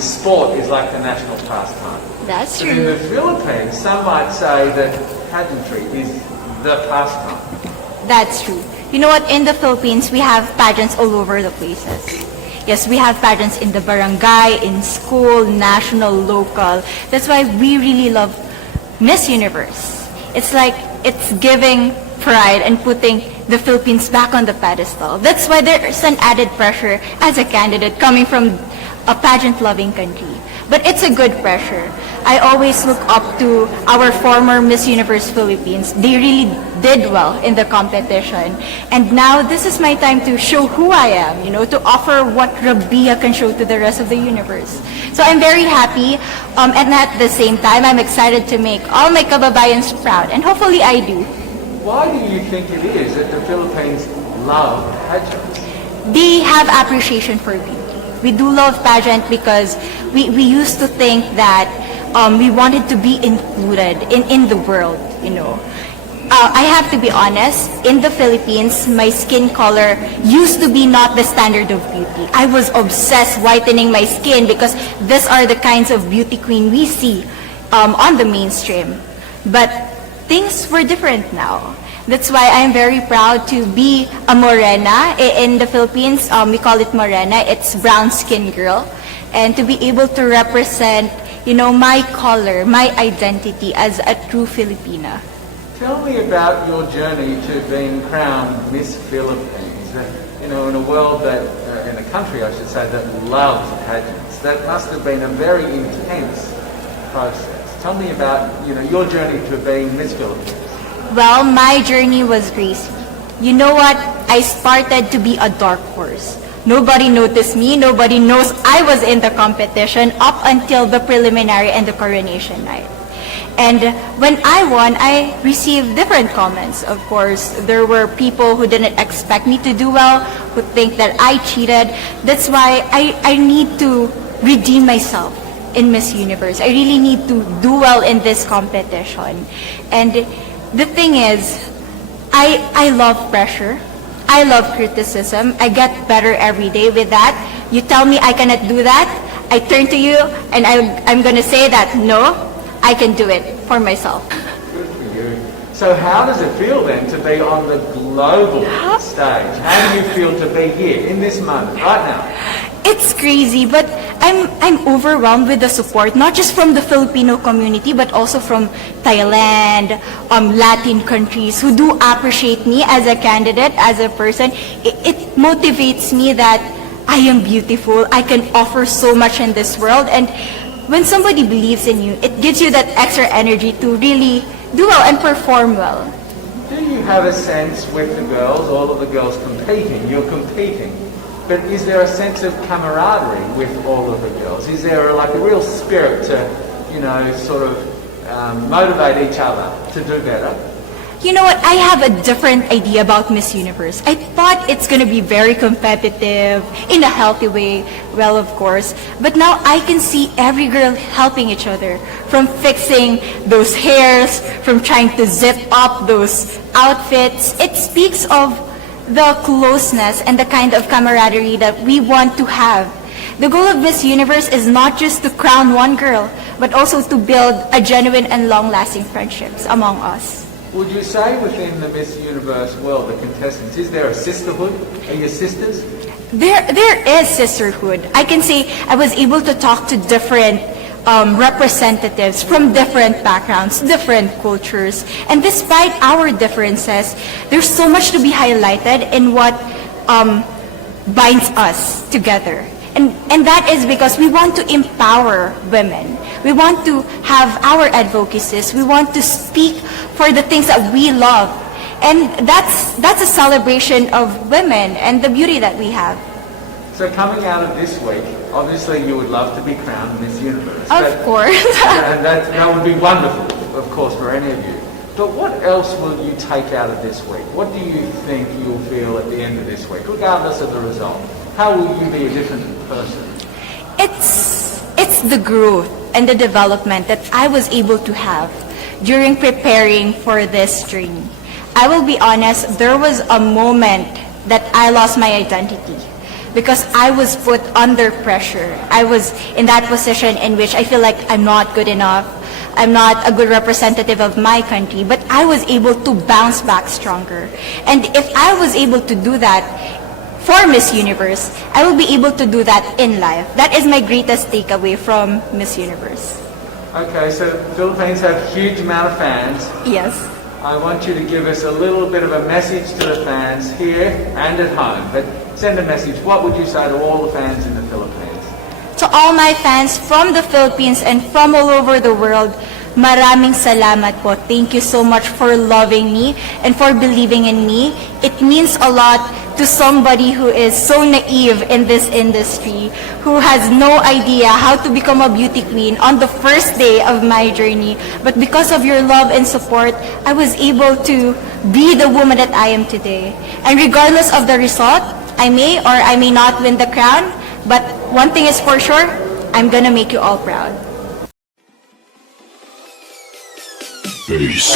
sport is like the national pastime. That's But in true. the Philippines, some might say that pageantry is the pastime. That's true. You know what? In the Philippines, we have pageants all over the places. Yes, we have pageants in the barangay, in school, national, local. That's why we really love Miss Universe. It's like it's giving pride and putting the Philippines back on the pedestal. That's why there's an added pressure as a candidate coming from a pageant-loving country. But it's a good pressure. I always look up to our former Miss Universe Philippines. They really did well in the competition. And now this is my time to show who I am, to offer what Rabia can show to the rest of the universe. So I'm very happy, and at the same time, I'm excited to make all my kababayans proud, and hopefully I do. Why do you think it is that the Philippines love pageants? They have appreciation for beauty. We do love pageant because we used to think that we wanted to be included in the world, I have to be honest, in the Philippines, my skin color used to be not the standard of beauty. I was obsessed whitening my skin because these are the kinds of beauty queen we see on the mainstream. But things were different now. That's why I'm very proud to be a morena. In the Philippines, we call it morena. It's brown skin girl. And to be able to represent, my color, my identity as a true Filipina. Tell me about your journey to being crowned Miss Philippines. In a world that, in a country I should say, that loves pageants. That must have been a very intense process. Tell me about, your journey to being Miss Philippines. Well, my journey was crazy. You know what? I started to be a dark horse. Nobody noticed me. Nobody knows I was in the competition up until the preliminary and the coronation night. And when I won, I received different comments. Of course, there were people who didn't expect me to do well, who think that I cheated. That's why I need to redeem myself in Miss Universe. I really need to do well in this competition. And the thing is, I love pressure. I love criticism. I get better every day with that. You tell me I cannot do that, I turn to you and I'm going to say that, no, I can do it for myself. Good for you. So how does it feel then to be on the global stage? How do you feel to be here in this moment, right now? It's crazy, but I'm overwhelmed with the support, not just from the Filipino community, but also from Thailand, Latin countries who do appreciate me as a candidate, as a person. It motivates me that I am beautiful, I can offer so much in this world, and when somebody believes in you, it gives you that extra energy to really do well and perform well. Do you have a sense with the girls, all of the girls competing, you're competing, but is there a sense of camaraderie with all of the girls? Is there like a real spirit to, sort of motivate each other to do better? You know what? I have a different idea about Miss Universe. I thought it's going to be very competitive, in a healthy way, well, of course. But now I can see every girl helping each other, from fixing those hairs, from trying to zip up those outfits. It speaks of the closeness and the kind of camaraderie that we want to have. The goal of Miss Universe is not just to crown one girl, but also to build a genuine and long-lasting friendships among us. Would you say within the Miss Universe world, the contestants, is there a sisterhood? Are you sisters? There is sisterhood. I can say I was able to talk to different representatives from different backgrounds, different cultures. And despite our differences, there's so much to be highlighted in what binds us together. And that is because we want to empower women. We want to have our advocacies. We want to speak for the things that we love. And that's a celebration of women and the beauty that we have. So coming out of this week, obviously you would love to be crowned Miss Universe. Of course. And that would be wonderful, of course, for any of you. But what else will you take out of this week? What do you think you'll feel at the end of this week, regardless of the result? How will you be a different person? It's the growth and the development that I was able to have during preparing for this journey. I will be honest, there was a moment that I lost my identity. because I was put under pressure. I was in that position in which I feel like I'm not good enough. I'm not a good representative of my country, but I was able to bounce back stronger. And if I was able to do that for Miss Universe, I will be able to do that in life. That is my greatest takeaway from Miss Universe. Okay, so Philippines have a huge amount of fans. Yes. I want you to give us a little bit of a message to the fans here and at home. But send a message. What would you say to all the fans in the Philippines? To all my fans from the Philippines and from all over the world, maraming salamat po. Thank you so much for loving me and for believing in me. It means a lot to somebody who is so naive in this industry, who has no idea how to become a beauty queen on the first day of my journey. But because of your love and support, I was able to be the woman that I am today. And regardless of the result, I may or I may not win the crown, but one thing is for sure, I'm gonna make you all proud. Peace.